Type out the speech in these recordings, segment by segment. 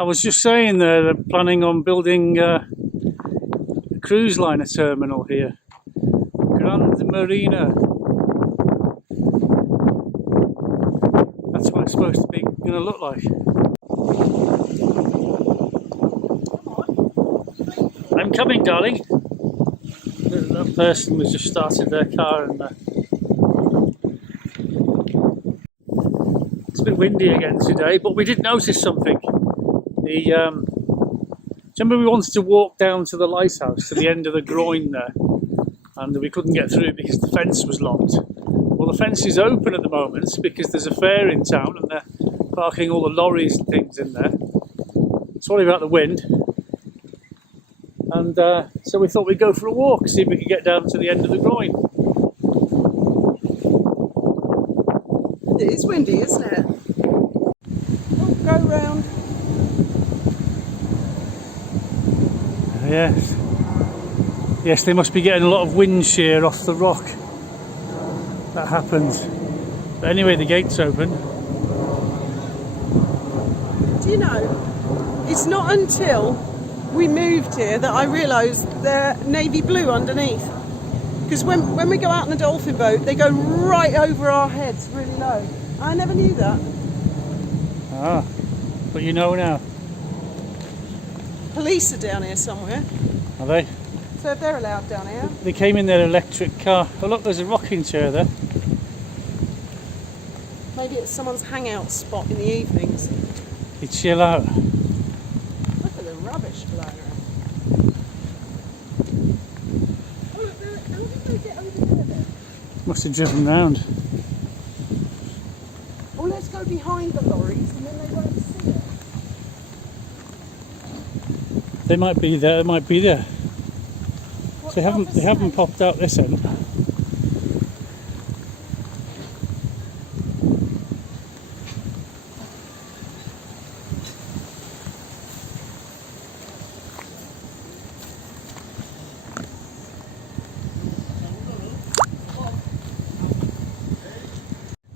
I was just saying they're planning on building a cruise liner terminal here. Marina. That's what it's supposed to be going to look like. I'm coming, darling. That person was just started their car and it's a bit windy again today, but we did notice something. Remember we wanted to walk down to the lighthouse to the end of the groin there, and we couldn't get through because the fence was locked. Well, the fence is open at the moment because there's a fair in town and they're parking all the lorries and things in there. Sorry about the wind. And so we thought we'd go for a walk, see if we could get down to the end of the groin. It is windy, isn't it? Oh, go round. Yes. Yes, they must be getting a lot of wind shear off the rock. That happens. But anyway, the gate's open. Do you know, it's not until we moved here that I realised they're navy blue underneath. Because when we go out in the dolphin boat, they go right over our heads, really low. I never knew that. Ah, but you know now. Police are down here somewhere. Are they? So if they're allowed down here. They came in their electric car. Oh look, there's a rocking chair there. Maybe it's someone's hangout spot in the evenings. You chill out. Look at the rubbish flying around. Oh look, how did they get over there then? Must have driven round. Oh, let's go behind the lorries and then they won't see it. They might be there, they might be there. What, They haven't popped out this end.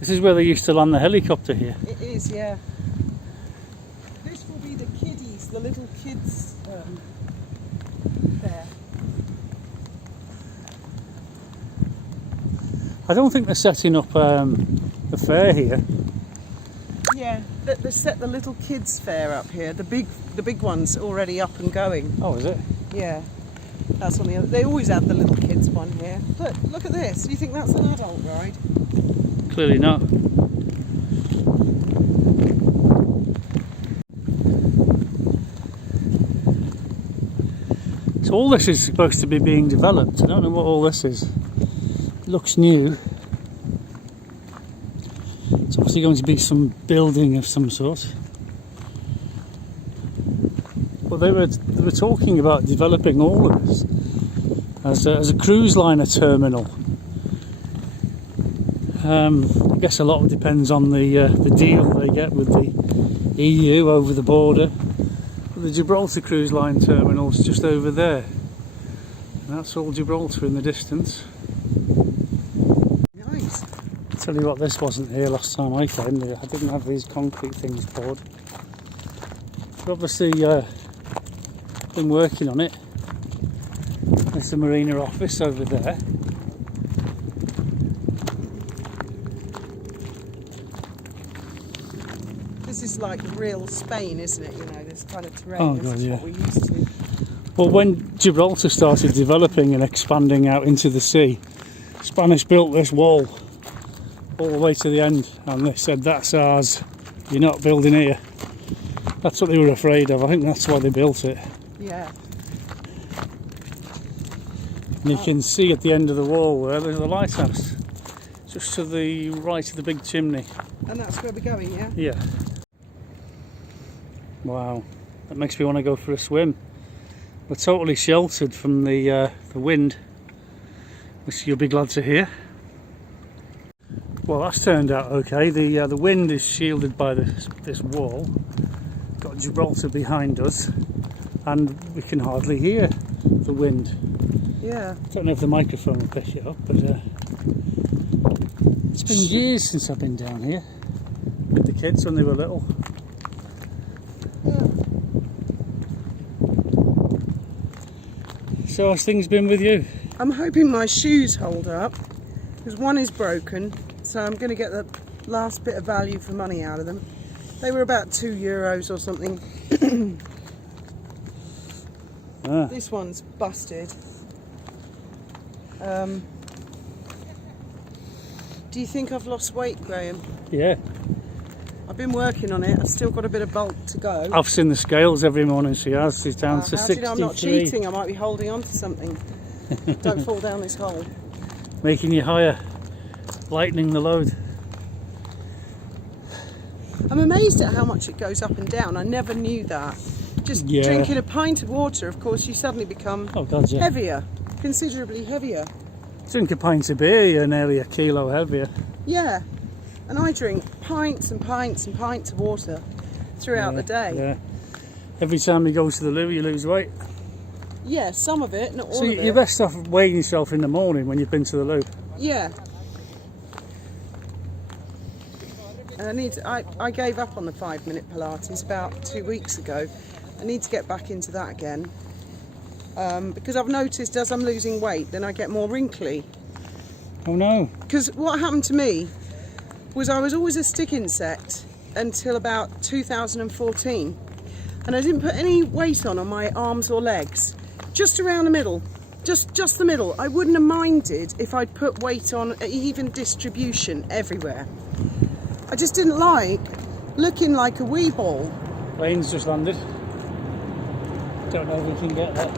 This is where they used to land the helicopter here. It is, yeah. This will be the kiddies, the little kids there. I don't think they're setting up a fair here. Yeah, they set the little kids fair up here. The big one's already up and going. Oh, is it? Yeah, that's on the other. They always have the little kids one here. Look at this. Do you think that's an adult ride? Clearly not. So all this is supposed to be being developed. I don't know what all this is. It looks new. It's obviously going to be some building of some sort. But they were talking about developing all of this as a cruise liner terminal. I guess a lot depends on the deal they get with the EU over the border. But the Gibraltar cruise line terminal's just over there. And that's all Gibraltar in the distance. Nice. I'll tell you what, this wasn't here last time I came. I didn't have these concrete things poured. They've obviously been working on it. There's the Marina office over there. This is like real Spain, isn't it? You know, this kind of terrain. Oh, this God, is yeah. what we're used to. Well, when Gibraltar started developing and expanding out into the sea, Spanish built this wall all the way to the end, and they said, that's ours, you're not building here. That's what they were afraid of. I think that's why they built it. Yeah. And you can see at the end of the wall there's a lighthouse, just to the right of the big chimney. And that's where we're going, yeah? Yeah. Wow, that makes me want to go for a swim. We're totally sheltered from the wind, which you'll be glad to hear. Well, that's turned out okay. The wind is shielded by this wall. Got Gibraltar behind us, and we can hardly hear the wind. Yeah. Don't know if the microphone will pick it up, but it's been years since I've been down here with the kids when they were little. Yeah. So how's things been with you? I'm hoping my shoes hold up, because one is broken, so I'm going to get the last bit of value for money out of them. They were about €2 or something. This one's busted. Do you think I've lost weight, Graham? Yeah. I've been working on it. I've still got a bit of bulk to go. I've seen the scales every morning. She has. She's down to 63. How do you know I'm not cheating? I might be holding on to something. Don't fall down this hole. Making you higher, lightening the load. I'm amazed at how much it goes up and down. I never knew that. Just drinking a pint of water, of course, you suddenly become heavier, considerably heavier. Drink a pint of beer, you're nearly a kilo heavier. Yeah, and I drink pints and pints and pints of water throughout the day. Yeah. Every time you go to the loo, you lose weight. Yeah, some of it, not all so of it. you're best off weighing yourself in the morning when you've been to the loo. Yeah. And I gave up on the 5-minute Pilates about 2 weeks ago. I need to get back into that again. Because I've noticed as I'm losing weight, then I get more wrinkly. Oh no. Because what happened to me was I was always a stick insect until about 2014. And I didn't put any weight on my arms or legs. Just around the middle. Just the middle. I wouldn't have minded if I'd put weight on even distribution everywhere. I just didn't like looking like a wee ball. Plane's just landed. Don't know if we can get that.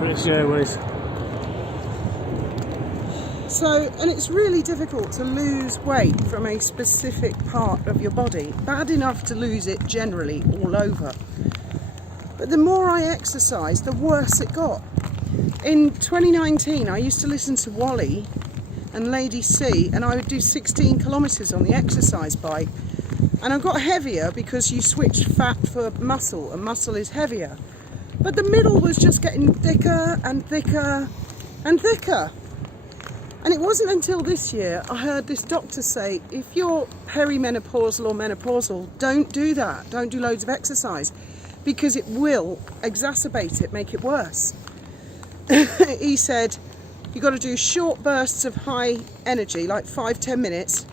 British Airways. So, and it's really difficult to lose weight from a specific part of your body. Bad enough to lose it generally all over. But the more I exercised, the worse it got. In 2019, I used to listen to Wally and Lady C, and I would do 16 kilometres on the exercise bike. And I got heavier because you switch fat for muscle, and muscle is heavier. But the middle was just getting thicker and thicker and thicker. And it wasn't until this year I heard this doctor say, if you're perimenopausal or menopausal, don't do that. Don't do loads of exercise, because it will exacerbate it, make it worse. He said, you've got to do short bursts of high energy, like 5-10 minutes,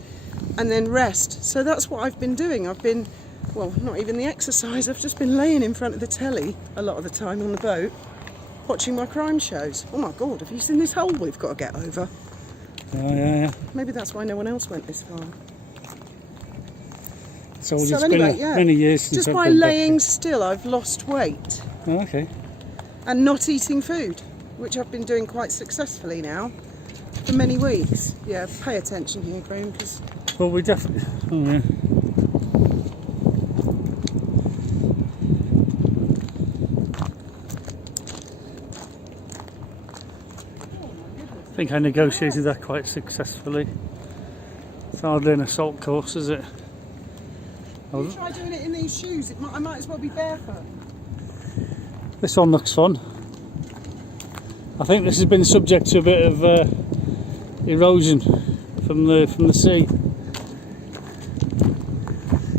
and then rest. So that's what I've been doing. I've been, well, not even the exercise, I've just been laying in front of the telly a lot of the time on the boat, watching my crime shows. Oh my God, have you seen this hole we've got to get over? Oh yeah. Maybe that's why no one else went this far. So it's been many years since just by laying still, I've lost weight. Oh, okay. And not eating food, which I've been doing quite successfully now for many weeks. Yeah, pay attention here, Graham, because... Well, we definitely... Oh, yeah. I think I negotiated that quite successfully. It's hardly an assault course, is it? You try doing it in these shoes, I might as well be barefoot. This one looks fun. I think this has been subject to a bit of erosion from the sea.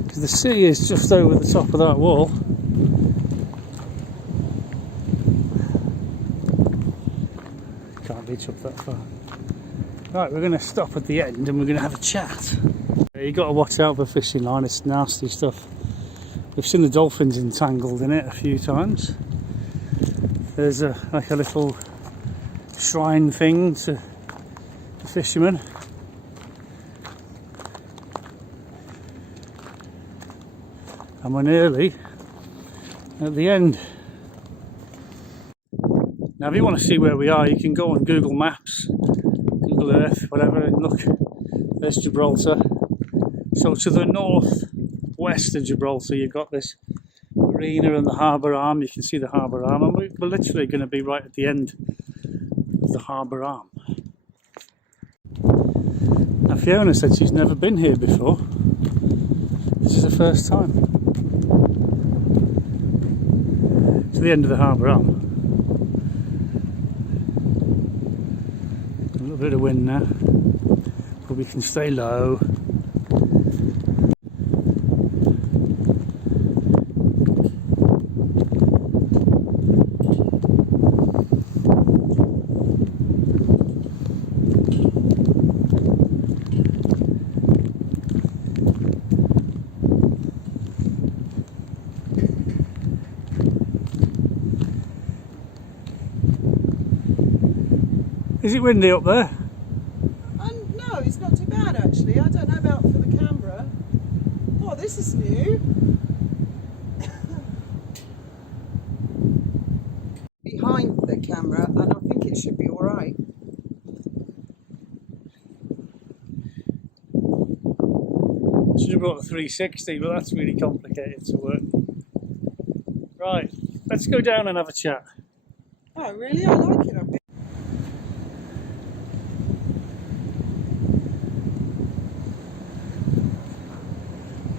Because the sea is just over the top of that wall. Can't reach up that far. Right, we're going to stop at the end and we're going to have a chat. You've got to watch out for fishing line, it's nasty stuff. We've seen the dolphins entangled in it a few times. There's like a little shrine thing to the fishermen. And we're nearly at the end. Now if you want to see where we are, you can go on Google Maps, Google Earth, whatever, and look. There's Gibraltar. So to the north-west of Gibraltar, you've got this Marina and the harbour arm. You can see the harbour arm, and we're literally going to be right at the end of the harbour arm. Now Fiona said she's never been here before. This is the first time. To the end of the harbour arm. A little bit of wind now, but we can stay low. Is it windy up there? No, it's not too bad actually. I don't know about for the camera. Oh, this is new. Behind the camera, and I think it should be all right. Should have brought a 360, but that's really complicated to work. Right, let's go down and have a chat. Oh, really? I like it up here.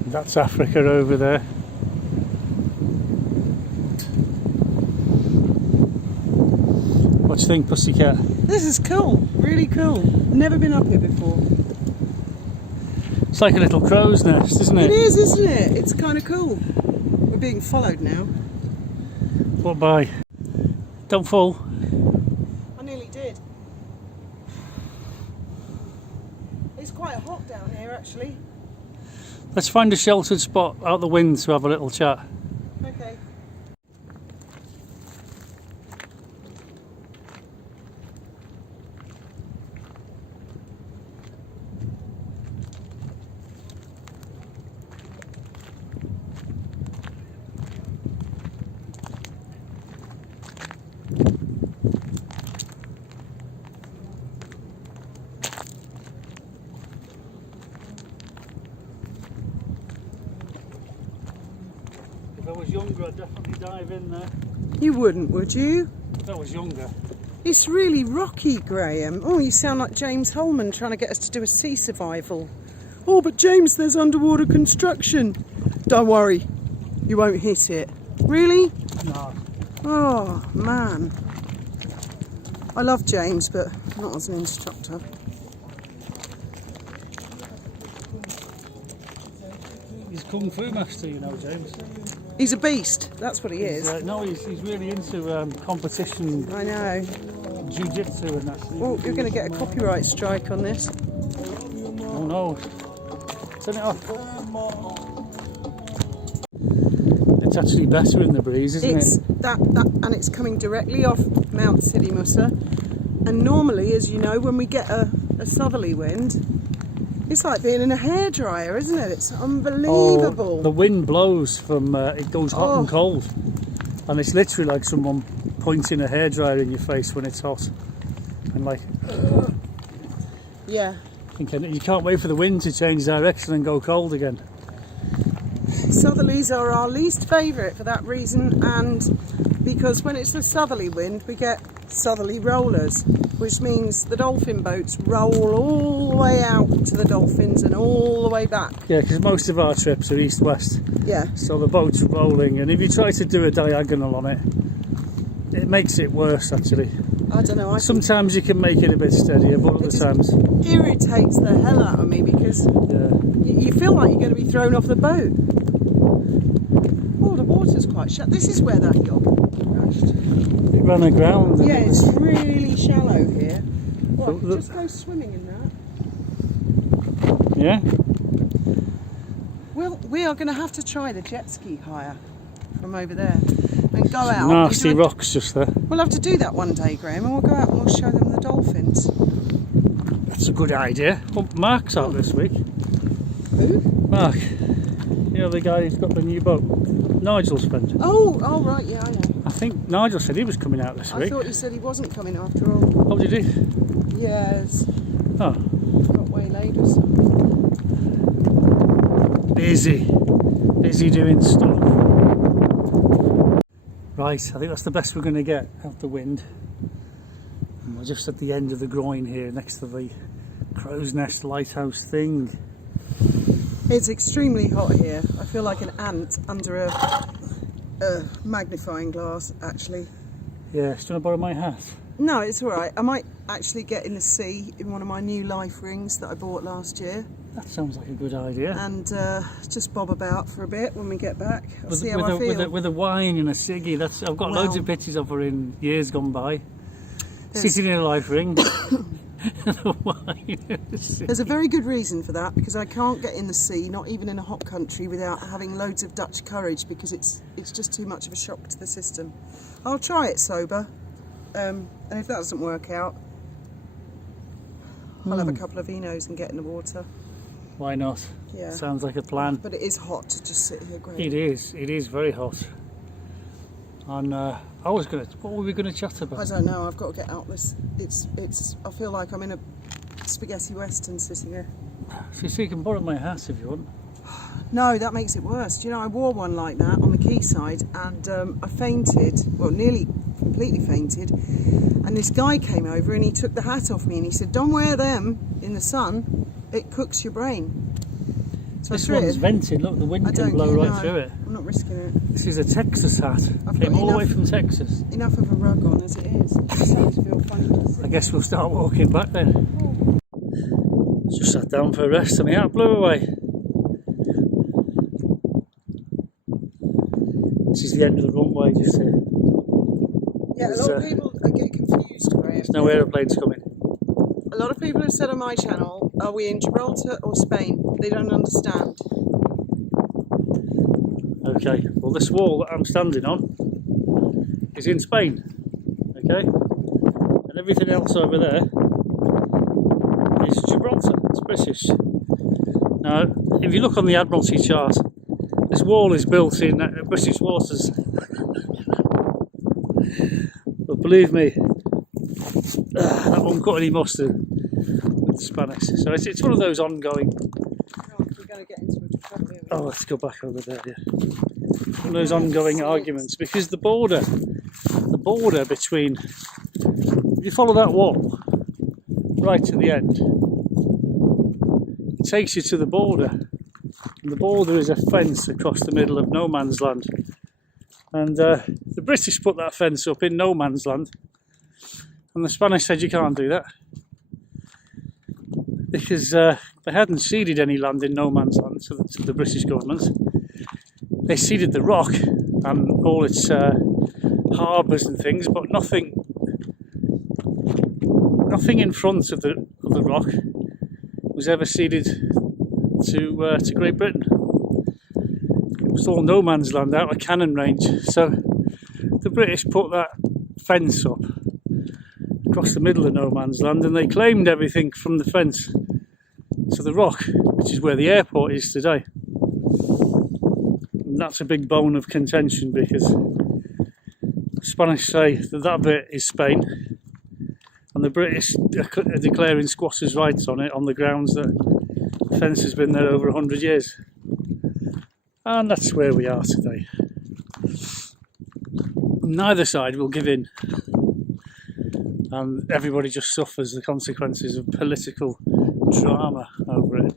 That's Africa over there. What do you think, Pussycat? This is cool, really cool. Never been up here before. It's like a little crow's nest, isn't it? It is, isn't it? It's kind of cool. We're being followed now. What by? Don't fall. I nearly did. It's quite hot down here, actually. Let's find a sheltered spot out the wind to have a little chat. Okay. If I was younger, I'd definitely dive in there. You wouldn't, would you? If I was younger. It's really rocky, Graham. Oh, you sound like James Holman trying to get us to do a sea survival. Oh, but James, there's underwater construction. Don't worry, you won't hit it. Really? No. Oh, man. I love James, but not as an instructor. He's Kung Fu master, you know, James. He's a beast, that's what he is. No, he's really into competition, I know. jiu-jitsu and that. Oh, you're going to get a copyright strike on this. Oh no. Turn it off. It's actually better in the breeze, isn't It's it? that, and it's coming directly off Mount Sidimusa. And normally, as you know, when we get a southerly wind, it's like being in a hairdryer, isn't it? It's unbelievable. Oh, the wind blows from, it goes hot and cold. And it's literally like someone pointing a hairdryer in your face when it's hot. And like, yeah. thinking you can't wait for the wind to change direction and go cold again. Southerlies are our least favourite for that reason, and because when it's a southerly wind we get southerly rollers, which means the dolphin boats roll all the way out to the dolphins and all the way back. Yeah, because most of our trips are east-west. Yeah. So the boat's rolling, and if you try to do a diagonal on it, it makes it worse actually. I don't know. Sometimes you can make it a bit steadier, but other times it irritates the hell out of me because you feel like you're going to be thrown off the boat. Oh, the water's quite shallow. This is where that yacht crashed. it ran aground. Yeah, it's really shallow here. Well, Look, look. just go swimming in that. Yeah. Well, we are going to have to try the jet ski hire from over there and go out. Nasty rocks just there. We'll have to do that one day, Graham, and we'll go out and we'll show them the dolphins. That's a good idea. Well, Mark's out this week. Who? Mark. You know, the guy who's got the new boat. Nigel's friend. Oh, right, yeah, I know. I think Nigel said he was coming out this I week. thought you said he wasn't coming after all. Oh, did he? Yes. Oh. Got waylaid or something. Busy doing stuff. Right, I think that's the best we're going to get out the wind. And we're just at the end of the groin here, next to the crow's nest lighthouse thing. It's extremely hot here. I feel like an ant under a magnifying glass, actually. Yeah, do you want to borrow my hat? No, it's all right. I might actually get in the sea in one of my new life rings that I bought last year. That sounds like a good idea. And just bob about for a bit when we get back. I'll see how I feel. With a wine and a ciggy. I've got loads of pictures of her in years gone by. Sitting in a life ring. There's a very good reason for that, because I can't get in the sea, not even in a hot country, without having loads of Dutch courage, because it's just too much of a shock to the system. I'll try it sober, and if that doesn't work out, I'll have a couple of vinos and get in the water. Why not? Yeah. Sounds like a plan. But it is hot to just sit here, Greg. It is very hot. And what were we going to chat about? I don't know, I've got to get out this. I feel like I'm in a spaghetti western sitting here. So you can borrow my hat if you want. No, that makes it worse. Do you know, I wore one like that on the quayside and I fainted, well, nearly completely fainted. And this guy came over and he took the hat off me and he said, don't wear them in the sun, it cooks your brain. So this one's vented, look, the wind can blow right through it. I'm not risking it. This is a Texas hat. I've Came got all the way from Texas. Enough of a rug on as it is. It starts to feel funny. I guess we'll start walking back then. Just sat down for a rest and the hat blew away. This is the end of the runway just here. Yeah, a lot of people get confused, Graham. There's no aeroplanes coming. A lot of people have said on my channel, are we in Gibraltar or Spain? They don't understand. Okay, well this wall that I'm standing on is in Spain, okay? And everything else over there is Gibraltar, it's British. Now, if you look on the Admiralty chart, this wall is built in British waters. But believe me, that won't cut any mustard with the Spanish. So it's one of those ongoing... We're going to get into a trouble here. Oh, let's go back over there, yeah. One of those ongoing arguments, because the border between... If you follow that wall right to the end, it takes you to the border. And the border is a fence across the middle of no man's land. And the British put that fence up in no man's land. And the Spanish said you can't do that. Because they hadn't ceded any land in no man's land to the British government. They ceded the rock and all its harbours and things, but nothing in front of the rock was ever ceded to Great Britain. It was all no man's land out of cannon range. So the British put that fence up across the middle of no man's land, and they claimed everything from the fence to the rock, which is where the airport is today. And that's a big bone of contention, because the Spanish say that bit is Spain, and the British are declaring squatters' rights on it on the grounds that the fence has been there over 100 years. And that's where we are today. Neither side will give in. And everybody just suffers the consequences of political drama over it.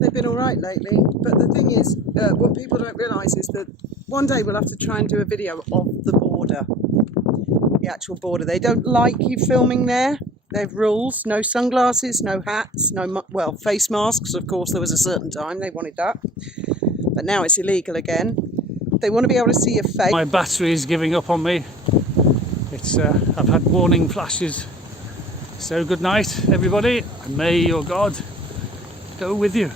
They've been alright lately, but the thing is, what people don't realise is that one day we'll have to try and do a video of the border. The actual border. They don't like you filming there. They have rules, no sunglasses, no hats, face masks, of course there was a certain time they wanted that. But now it's illegal again. They want to be able to see your face. My battery is giving up on me. I've had warning flashes. So good night everybody, and may your God go with you.